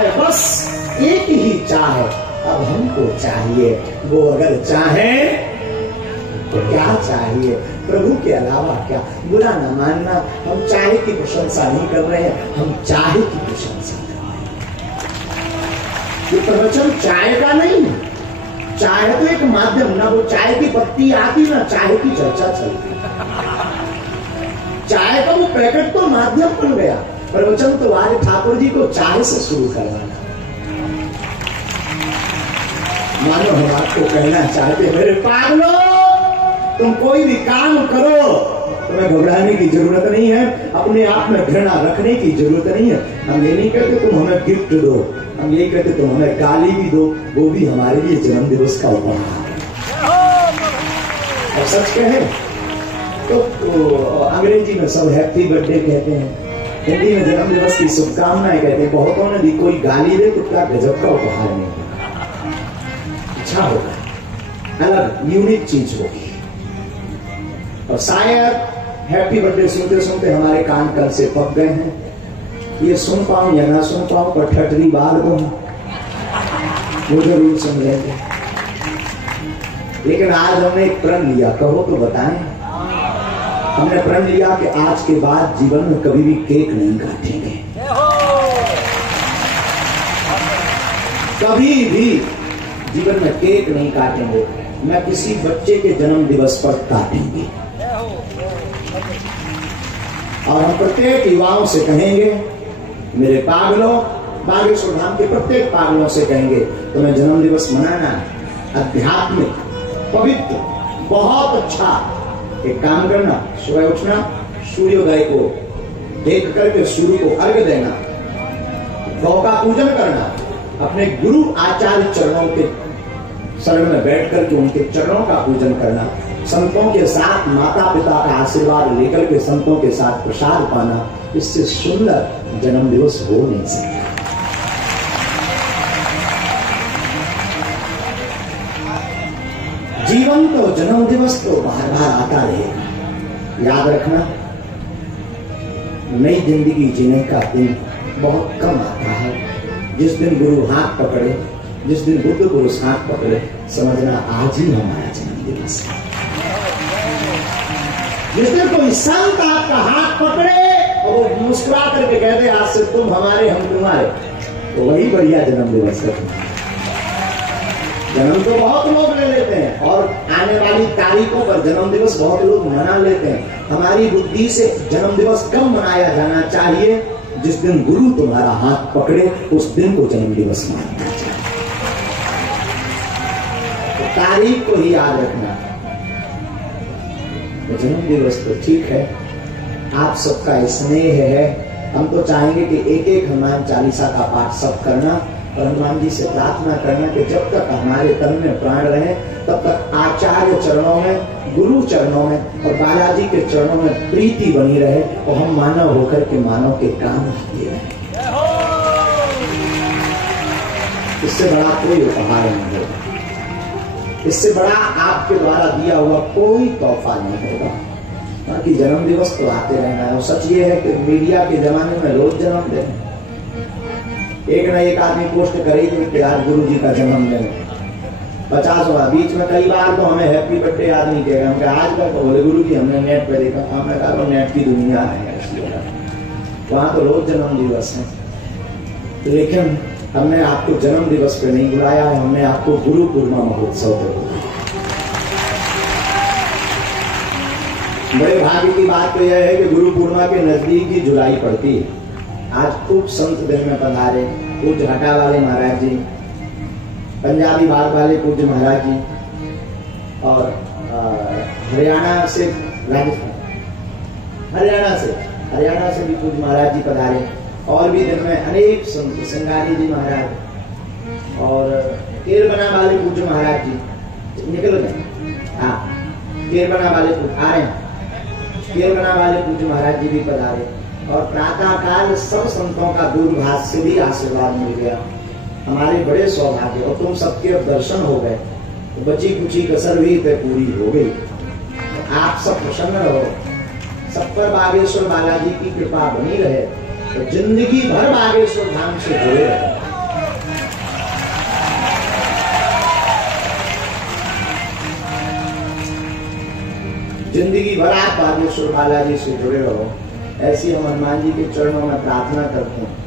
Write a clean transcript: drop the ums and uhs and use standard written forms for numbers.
है बस एक ही चाह, अब हमको चाहिए वो अगर चाहे तो क्या चाहिए, प्रभु के अलावा क्या। बुरा न मानना, हम चाहे की प्रशंसा नहीं कर रहे हैं, हम चाहे की प्रशंसा कर रहे हैं। ये प्रवचन चाय का नहीं, चाय तो एक माध्यम, ना वो चाय की पत्ती आती ना चाय की चर्चा चलती। चाय का वो पैकेट तो माध्यम बन गया, प्रवचन तो आज ठाकुर जी को चाय से शुरू करवाना। मानो हम आपको कहना चाहते, मेरे पागलों तुम कोई भी काम करो, तुम्हें घबराने की जरूरत नहीं है, अपने आप में घृणा रखने की जरूरत नहीं है। हम ये नहीं कहते तुम हमें गिफ्ट दो, हम ये कहते तुम हमें गाली भी दो, वो भी हमारे लिए जन्म दिवस का उपहार है। और सच कहे तो अंग्रेजी में सब हैप्पी बर्थडे कहते हैं, हिंदी में जन्म दिवस की शुभकामनाएं कहते हैं। बहुतों ने दी, कोई गाली दे तो क्या गजब का उपहार नहीं, अच्छा होगा, अलग यूनिक चीज होगी। और शायद हैप्पी बर्थडे सुनते सुनते हमारे कान कल से पक गए हैं। ये सुन पाऊं या ना सुन पाऊं, पर ठटरी बार को वो जरूर सुन लेंगे। लेकिन आज हमने एक प्रण लिया, कहो तो बताएं। हमने प्रण लिया कि आज के बाद जीवन में कभी भी केक नहीं काटेंगे, कभी भी जीवन में केक नहीं काटेंगे, मैं किसी बच्चे के जन्म दिवस पर काटेंगे। और हम प्रत्येक युवाओं से कहेंगे, मेरे पागलों, बागेश्वर धाम के प्रत्येक पागलों से कहेंगे, तुम्हें जन्म दिवस मनाना आध्यात्मिक पवित्र बहुत अच्छा। एक काम करना, सुबह उठना, सूर्योदय को देख करके सूर्य को अर्घ्य देना, गौ का पूजन करना, अपने गुरु आचार्य चरणों के शरण में बैठ करके उनके चरणों का पूजन करना, संतों के साथ माता पिता का आशीर्वाद लेकर के संतों के साथ प्रसाद पाना, इससे सुंदर जन्म दिवस हो नहीं सकता। जीवन तो जन्म दिवस तो बार बार आता रहेगा। याद रखना, नई जिंदगी जीने का दिन बहुत कम आता है। जिस दिन गुरु हाथ पकड़े, जिस दिन बुद्ध पुरुष हाथ पकड़े, समझना आज ही हमारा जन्म दिवस है। जिस दिन कोई संत आपका हाथ पकड़े और वो मुस्कुरा करके कहते आज से तुम हमारे हम तुम्हारे, तो वही बढ़िया जन्म दिवस है। जन्म तो बहुत लोग ले लेते हैं और आने वाली तारीखों पर जन्म दिवस बहुत लोग मना लेते हैं। हमारी बुद्धि से जन्म दिवस कब मनाया जाना चाहिए? जिस दिन गुरु तुम्हारा हाथ पकड़े उस दिन को जन्म दिवस मानना चाहिए। तो तारीख को ही याद रखना। तो जन्म दिवस तो ठीक है, आप सबका स्नेह है। हम तो चाहेंगे कि एक एक हनुमान चालीसा का पाठ सब करना और हनुमान जी से प्रार्थना करना कि जब तक हमारे तन में प्राण रहे तब तक आचार्य चरणों में, गुरु चरणों में और बालाजी के चरणों में प्रीति बनी रहे और हम मानव होकर के मानव के काम आते रहे। इससे बड़ा कोई उपहार नहीं होगा, इससे बड़ा आपके द्वारा दिया हुआ कोई तोहफा नहीं होगा। बाकी जन्म दिवस तो आते रहना है। और सच ये है कि मीडिया के जमाने में रोज जन्मदिन, एक ना एक आदमी पोस्ट करेगी कि आज गुरु जी का जन्मदिन 50वां। बीच में कई बार तो हमें हैप्पी बर्थडे याद नहीं किया, हम आज का तो बोले गुरु जी हमने नेट पे देखा। हमने कहा नेट की दुनिया है, वहां तो रोज जन्म दिवस है। लेकिन हमने आपको जन्म दिवस पे नहीं बुलाया है, हमने आपको गुरु पूर्णिमा महोत्सव पे बुलाया। बड़े भाग्य की बात तो यह है कि गुरु पूर्णिमा के नजदीक ही जुलाई पड़ती है। आज खूब संत दिल में पधारे पूज्य हटा वाले महाराज जी, पंजाबी बाग वाले पूज्य महाराज जी, और हरियाणा से राजस्थान, हरियाणा से भी पूज्य महाराज जी पधारे। और भी दिन में अनेक संत, सिंगारी जी महाराज और केरबना वाले पूज्य महाराज जी निकल गए। हाँ, केरबना वाले आ रहे हैं, केरबना वाले पूज्य महाराज जी भी पधारे। और प्रातः काल सब संतों का दूरभाष से भी आशीर्वाद मिल गया। हमारे बड़े सौभाग्य, और तुम सबके अब दर्शन हो गए तो बची कुची कसर भी पूरी हो गई। तो आप सब प्रसन्न रहो, सब पर बागेश्वर बालाजी की कृपा बनी रहे, तो जिंदगी भर बागेश्वर धाम से जुड़े रहे। जिंदगी भर आप बागेश्वर बालाजी से जुड़े रहो, ऐसी हम हनुमान जी के चरणों में प्रार्थना करते हैं।